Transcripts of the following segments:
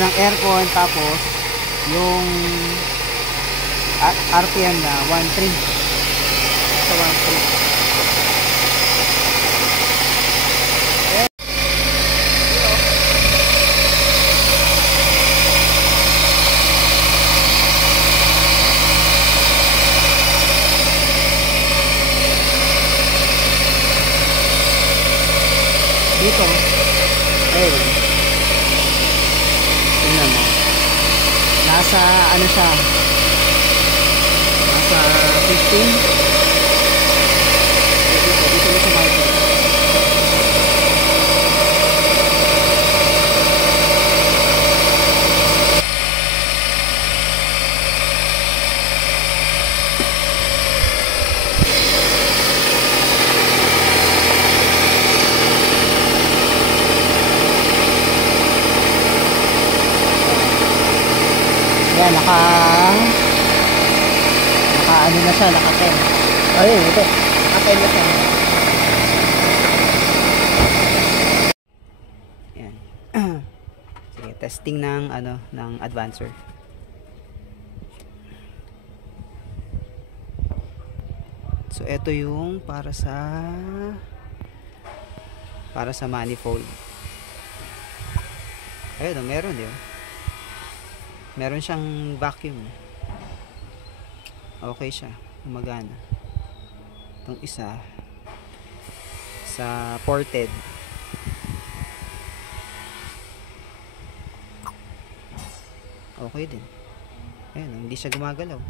walang aircon, tapos yung RPM na 1.3 sa 1.3. Dito, ayun, tingnan mo, nasa ano siya, nasa 15. Dito na sa market. Yan, naka ano na siya, naka 10. Ayun, ito, naka 10 na siya. Yan. Sige, testing ng ano, ng advancer. So ito yung para sa manifold. Ayun, meron din. Meron siyang vacuum. Okay siya, gumagana. Itong isa sa ported. Okay din. Ayun, hindi siya gumagalaw.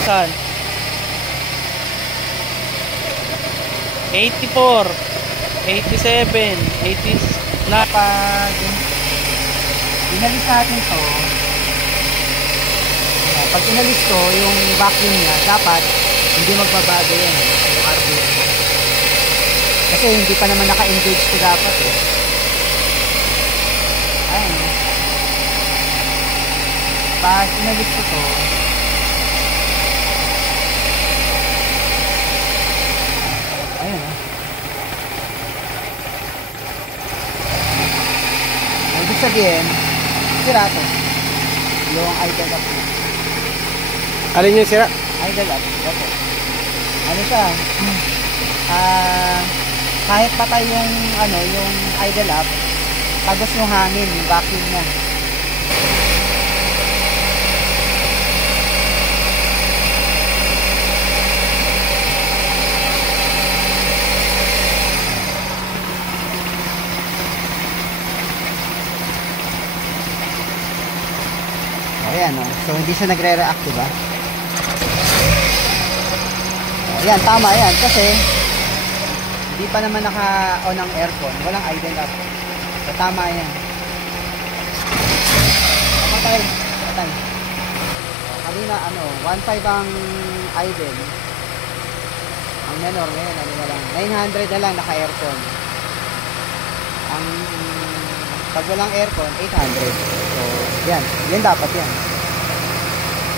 Saan? 84, 87, 80 na. Pag inalis natin to, pag inalis to, yung vacuum niya, dapat hindi magbabago yan, yung RPM. Kasi hindi pa naman naka-engage to dapat eh. Ayun. Pag inalis ko to, ayun ah. Ibig sabihin, sira to. Yung idle up. Alin yung sira? Idle up. Opo. Ano siya? Kahit patay yung ano, yung idle up, tagos yung hangin, yung vacuum niya. Ayan o. So hindi siya nagre-react, diba? Ayan, tama yan. Kasi hindi pa naman naka-on ang aircon. Walang idle up. So tama yan. Patay. Patay. Kanina ano, 1.5 ang idle. Ang menor ngayon, ano na lang, 900 na lang naka-aircon. Ang pag walang aircon, 800. So, yan. Yan dapat yan.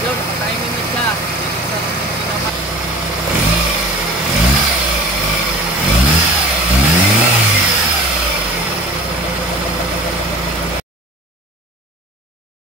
Yun, naka-timing na siya.